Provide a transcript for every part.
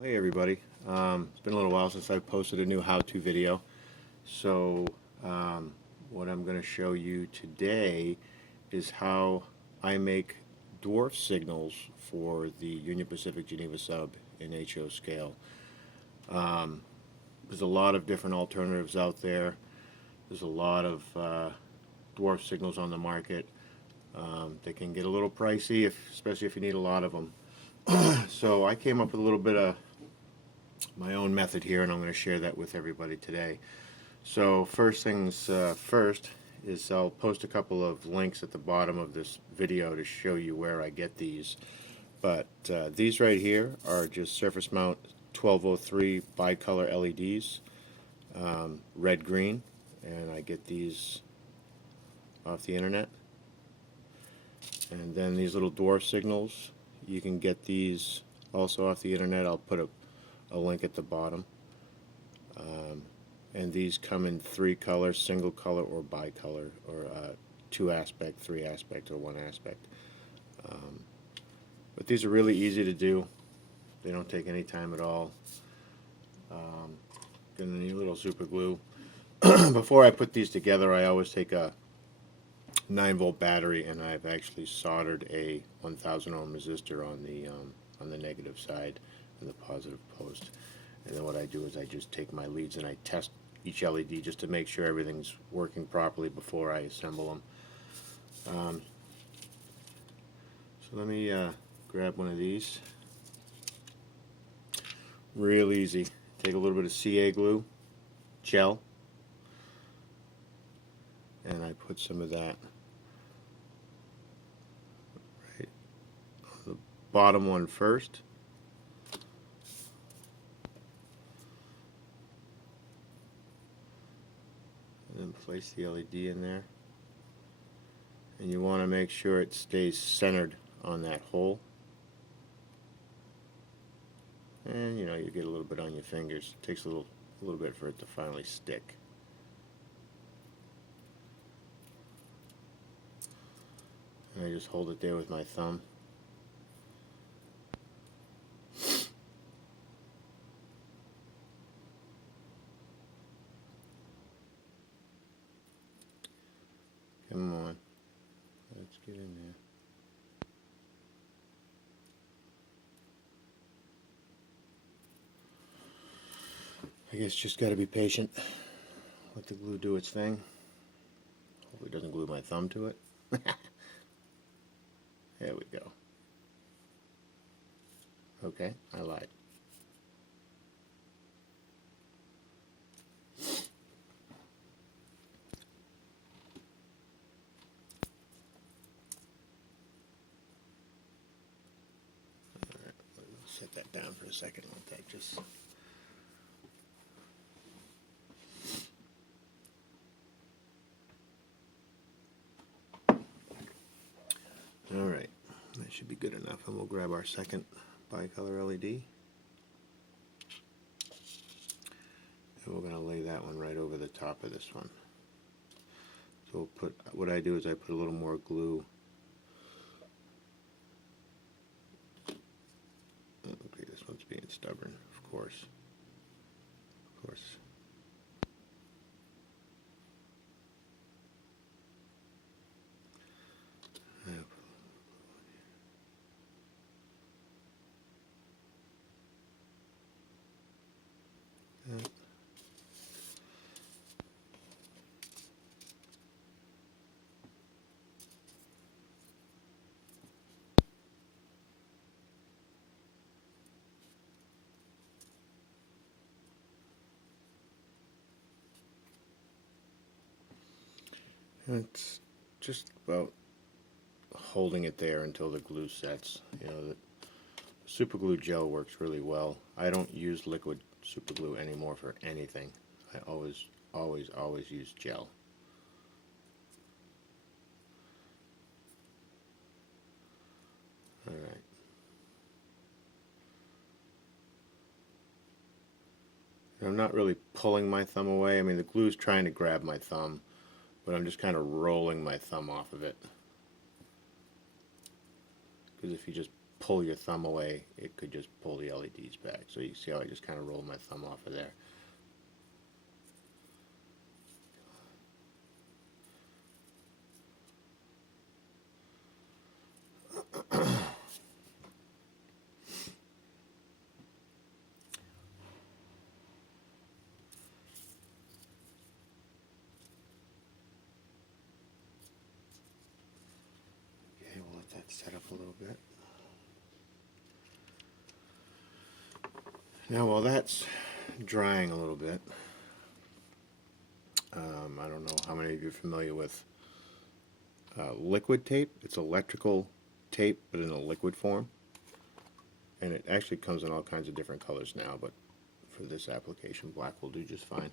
Hey everybody, it's been a little while since I posted a new how-to video. So what I'm going to show you today is how I make dwarf signals for the Union Pacific Geneva sub in HO scale. There's a lot of different alternatives out there. There's a lot of dwarf signals on the market. They can get a little pricey, especially if you need a lot of them. So I came up with a little bit of my own method here, and I'm going to share that with everybody today. So first things first is I'll post a couple of links at the bottom of this video to show you where I get these. But these right here are just surface mount 1203 bicolor LEDs, red green, and I get these off the internet. And then these little dwarf signals, you can get these also off the internet. I'll put a link at the bottom. And these come in 3 colors, single color or bicolor, or 2 aspect, 3 aspect, or 1 aspect. But these are really easy to do. They don't take any time at all. Gonna need a little super glue. Before I put these together, I always take a 9-volt battery, and I've actually soldered a 1000 ohm resistor on the negative side and the positive post. And then what I do is I just take my leads and I test each LED just to make sure everything's working properly before I assemble them. So let me grab one of these. Real easy. Take a little bit of CA glue, gel, and I put some of that right on the bottom one first. And then place the LED in there. And you want to make sure it stays centered on that hole. And you know, you get a little bit on your fingers. It takes a little bit for it to finally stick. And I just hold it there with my thumb. Come on. Let's get in there. I guess just got to be patient. Let the glue do its thing. Hopefully it doesn't glue my thumb to it. There we go. Okay, I lied. Alright, set that down for a second. Let that just... Alright, that should be good enough, and we'll grab our second bicolor LED. And we're going to lay that one right over the top of this one. So we'll put, what I do is I put a little more glue. Okay, this one's being stubborn, of course. Of course. It's just about holding it there until the glue sets. You know, the super glue gel works really well. I don't use liquid super glue anymore for anything. I always use gel. Alright. I'm not really pulling my thumb away. I mean, the glue's trying to grab my thumb, but I'm just kind of rolling my thumb off of it. Because if you just pull your thumb away, it could just pull the LEDs back. So you see how I just kind of roll my thumb off of there. Okay, we'll let that set up a little bit. Now while that's drying a little bit, I don't know how many of you are familiar with liquid tape. It's electrical tape, but in a liquid form. And it actually comes in all kinds of different colors now, but for this application, black will do just fine.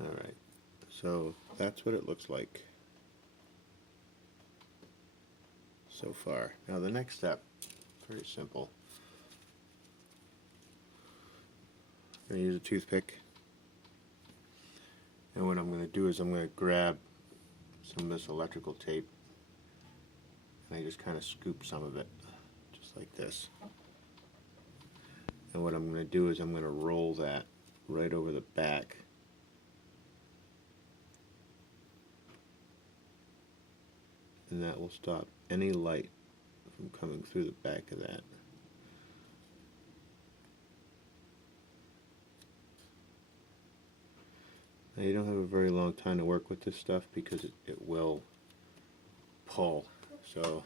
Alright, so that's what it looks like so far. Now the next step, very simple. I'm going to use a toothpick, and what I'm going to do is I'm going to grab some of this electrical tape, and I just kind of scoop some of it, just like this. And what I'm going to do is I'm going to roll that right over the back. And that will stop any light from coming through the back of that. Now you don't have a very long time to work with this stuff because it will pull. So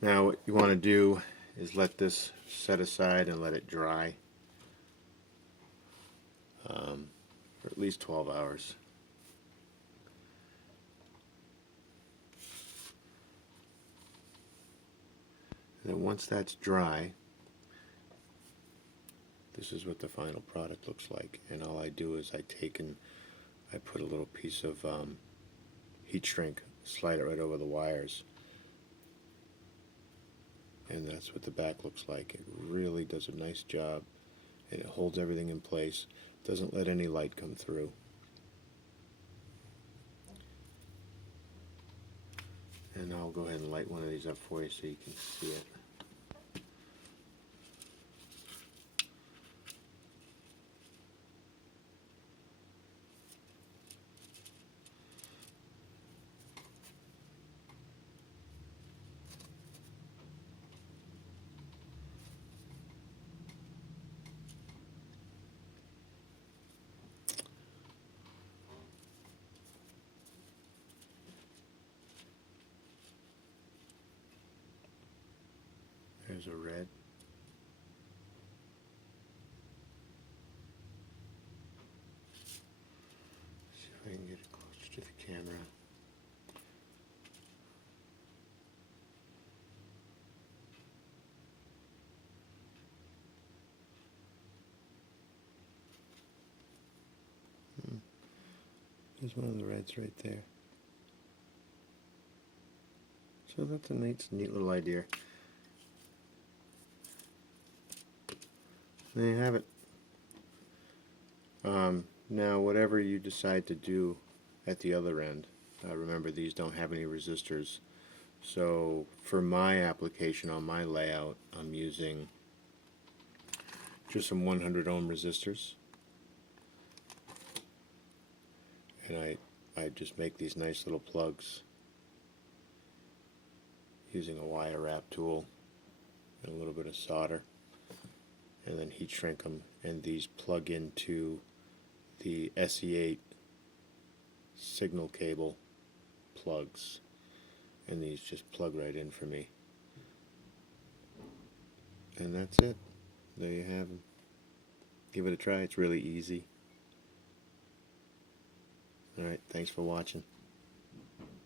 now what you want to do is let this set aside and let it dry for at least 12 hours. And then once that's dry, this is what the final product looks like. And all I do is I put a little piece of heat shrink, slide it right over the wires, and that's what the back looks like. It really does a nice job, and it holds everything in place, doesn't let any light come through. And I'll go ahead and light one of these up for you so you can see it. There's a red. See if I can get it closer to the camera. There's one of the reds right there. So that's a neat little idea. There you have it. Now whatever you decide to do at the other end, remember these don't have any resistors. So for my application on my layout, I'm using just some 100 ohm resistors. And I just make these nice little plugs using a wire wrap tool and a little bit of solder, and then heat shrink them, and these plug into the SE8 signal cable plugs, and these just plug right in for me. And that's it. There you have them. Give it a try. It's really easy. Alright, thanks for watching.